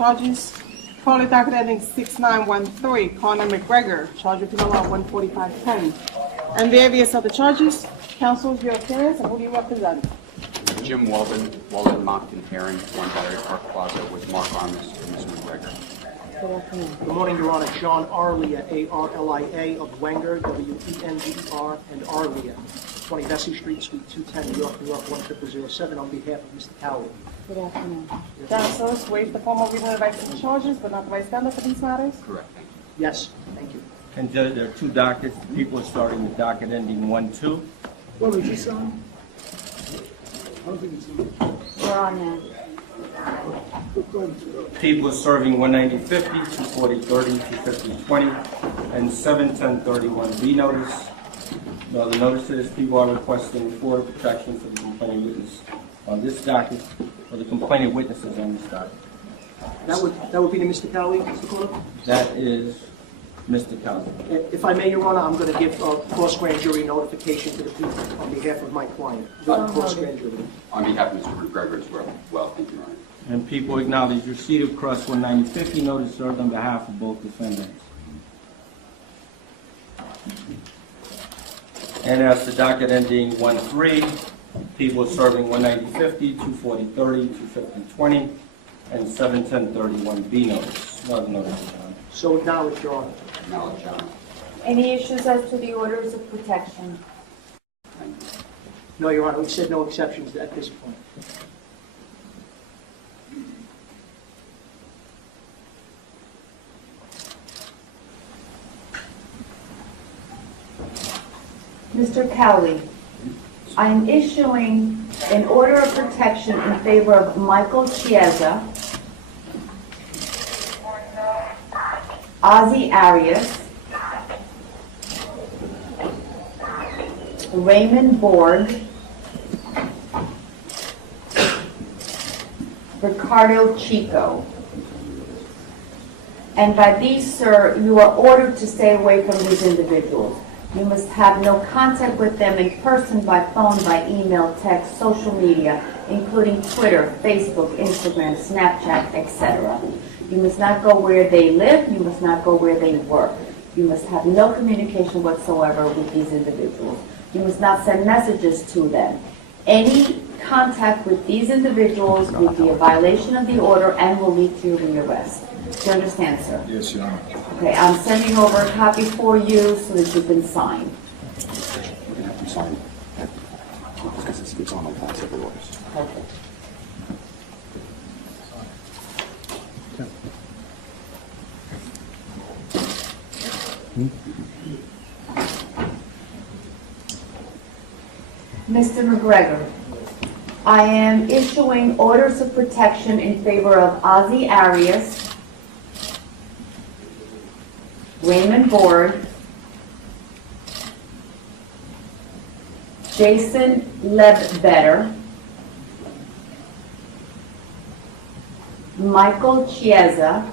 charges. Calling docket ending 6913, Conor McGregor, charged with penal law 14510. And various other charges. Counsel, your affairs, and who do you represent? Jim Walden, Moncton Heron, 1 Battery Park Plaza with Mark Armis and Mr. McGregor. Good afternoon. Good morning, Your Honor. John Arlia, A-R-L-I-A, of Wenger, W-E-N-G-E-R, and Arlia, 20 Vesey Street, Suite 210, New York, New York, 10007, on behalf of Mr. Cowley. Good afternoon. Counsel, waive the formal reading of the rights and charges, but not the right standard for these matters? Correct. Yes, thank you. And Judge, there are 2 dockets. People are starting with docket ending 1-2. What was this on? I don't think it's on. We're on now. People are serving 190-50, 240-30, 250-20, and 710-31B notice. Now, the notices, people are requesting for protection for the complaining witness on this docket, or the complaining witnesses on this docket. That would be to Mr. Cowley, Mr. Connor? That is Mr. Cowley. If I may, Your Honor, I'm going to give a cross-grand jury notification to the people on behalf of my client. Cross-grand jury. On behalf of Mr. McGregor as well, thank you, Your Honor. And people acknowledge receipt of cross 190-50 notice served on behalf of both defendants. And as to docket ending 1-3, people serving 190-50, 240-30, 250-20, and 710-31B notice. No other notice, Your Honor. So acknowledge, Your Honor. Acknowledge, Your Honor. Any issues as to the orders of protection? Thank you. No, Your Honor, we said no exceptions at this point. Mr. Cowley, I am issuing an order of protection in favor of Michael Chiesa, Ozzie Arias, Raymond Borg, Ricardo Chico. And by these, sir, you are ordered to stay away from these individuals. You must have no contact with them in person, by phone, by email, text, social media, including Twitter, Facebook, Instagram, Snapchat, etc. You must not go where they live. You must not go where they work. You must have no communication whatsoever with these individuals. You must not send messages to them. Any contact with these individuals would be a violation of the order and will lead to your rearrest. Do you understand, sir? Yes, Your Honor. Okay, I'm sending over a copy for you so that you can sign. We're going to have to sign that because it's on my class every orders. Okay. Mr. McGregor, I am issuing orders of protection in favor of Ozzie Arias, Raymond Borg, Jason Ledbetter, Michael Chiesa,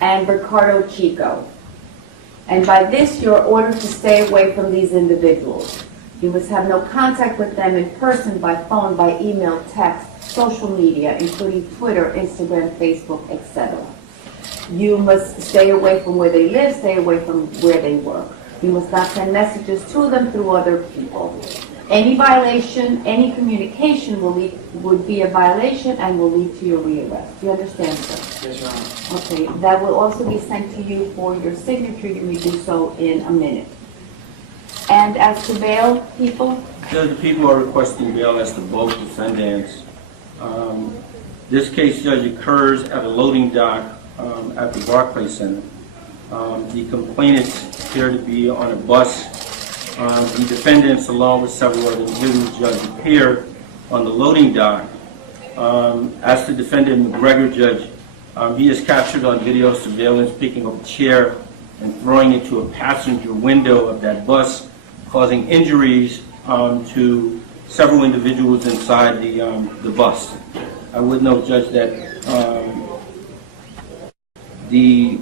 and Ricardo Chico. And by this, you're ordered to stay away from these individuals. You must have no contact with them in person, by phone, by email, text, social media, including Twitter, Instagram, Facebook, etc. You must stay away from where they live, stay away from where they work. You must not send messages to them through other people. Any violation, any communication would be a violation and will lead to your rearrest. Do you understand, sir? Yes, Your Honor. Okay, that will also be sent to you for your signature. You may do so in a minute. And as to bail, people? Judge, the people are requesting bail as to both defendants. This case, Judge, occurs at a loading dock at the Barclays Center. The complainants appear to be on a bus. The defendants, along with several other individuals, Judge, appear on the loading dock. As to defendant McGregor, Judge, he is captured on video surveillance picking up a chair and throwing it to a passenger window of that bus, causing injuries to several individuals inside the bus. I would note, Judge, that the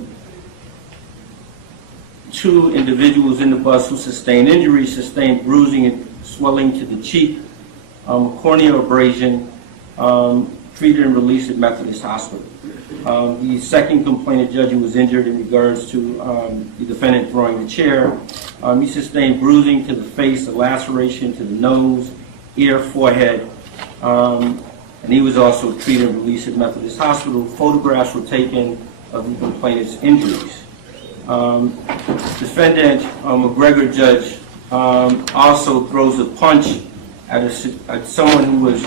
2 individuals in the bus who sustained injuries sustained bruising and swelling to the cheek, corneal abrasion, treated and released at Methodist Hospital. The second complainant, Judge, who was injured in regards to the defendant throwing the chair, he sustained bruising to the face, a laceration to the nose, ear, forehead, and he was also treated and released at Methodist Hospital. Photographs were taken of the complainant's injuries. Defendant McGregor, Judge, also throws a punch at someone who was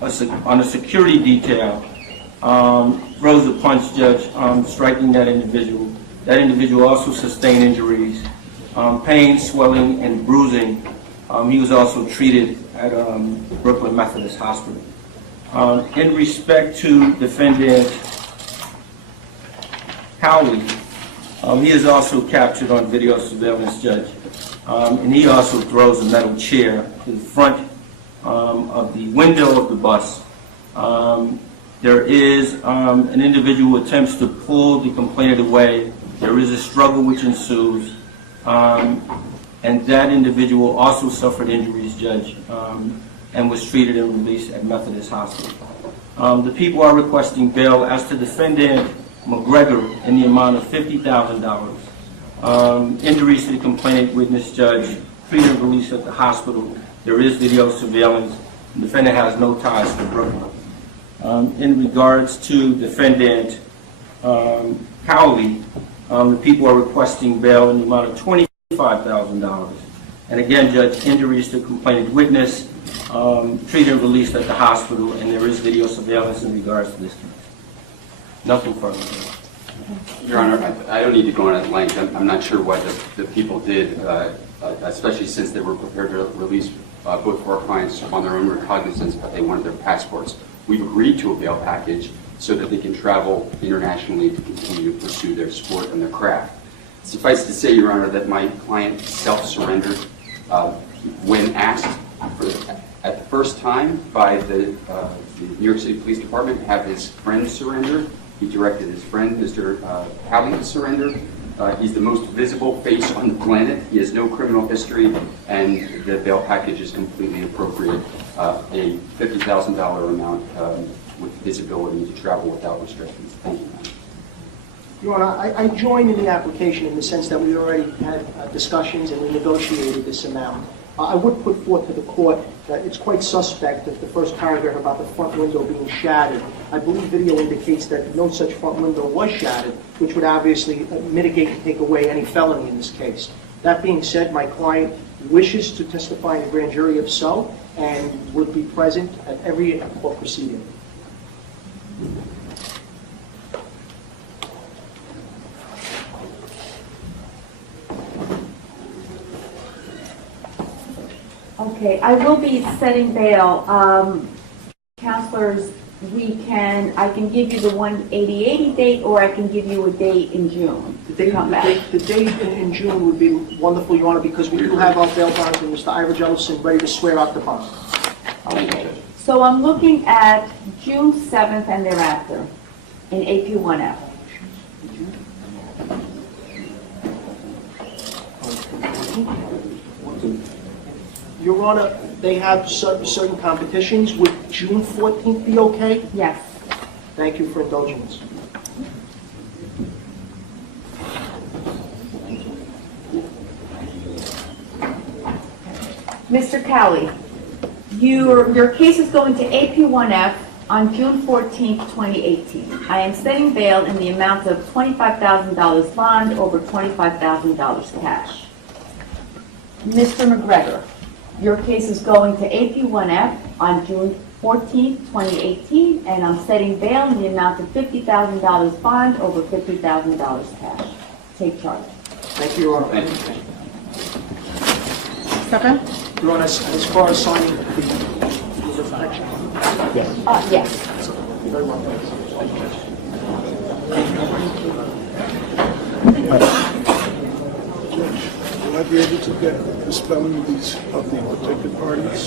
on a security detail, throws a punch, Judge, striking that individual. That individual also sustained injuries, pain, swelling, and bruising. He was also treated at Brooklyn Methodist Hospital. In respect to defendant Cowley, he is also captured on video surveillance, Judge, and he also throws a metal chair to the front of the window of the bus. There is an individual who attempts to pull the complainant away. There is a struggle which ensues, and that individual also suffered injuries, Judge, and was treated and released at Methodist Hospital. The people are requesting bail as to defendant McGregor in the amount of $50,000. Injuries to the complainant witness, Judge, treated and released at the hospital. There is video surveillance. The defendant has no ties to Brooklyn. In regards to defendant Cowley, the people are requesting bail in the amount of $25,000. And again, Judge, injuries to the complainant witness, treated and released at the hospital, and there is video surveillance in regards to this case. Nothing further. Your Honor, I don't need to go on at length. I'm not sure what the people did, especially since they were prepared to release both of our clients on their own recognizance, but they wanted their passports. We've agreed to a bail package so that they can travel internationally to continue to pursue their sport and their craft. Suffice to say, Your Honor, that my client self-surrendered when asked at the first time by the New York City Police Department to have his friend surrender. He directed his friend, Mr. Cowley, to surrender. He's the most visible face on the planet. He has no criminal history, and the bail package is completely appropriate. A $50,000 amount with his ability to travel without restrictions. Thank you, Your Honor, I join in the application in the sense that we already had discussions and we negotiated this amount. I would put forth to the court that it's quite suspect that the first paragraph about the front window being shattered. I believe video indicates that no such front window was shattered, which would obviously mitigate and take away any felony in this case. That being said, my client wishes to testify in the grand jury if so, and would be present at every court proceeding. Okay, I will be setting bail. Counselors, I can give you the 180 date, or I can give you a date in June. The date in June would be wonderful, Your Honor, because we do have our bail bonds and Mr. Ira Jellison ready to swear out the bond. Okay. So I'm looking at June 7th and thereafter in AP1F. Your Honor, they have certain competitions. Would June 14th be okay? Yes. Thank you for indulgence. Mr. Cowley, your case is going to AP1F on June 14th, 2018. I am setting bail in the amount of $25,000 bond over $25,000 cash. Mr. McGregor, your case is going to AP1F on June 14th, 2018, and I'm setting bail in the amount of $50,000 bond over $50,000 cash. Take charge. Thank you, Your Honor. Second? Your Honor, as far as signing the protection. Yes. Very well. Will I be able to get the spelling of the protected parties?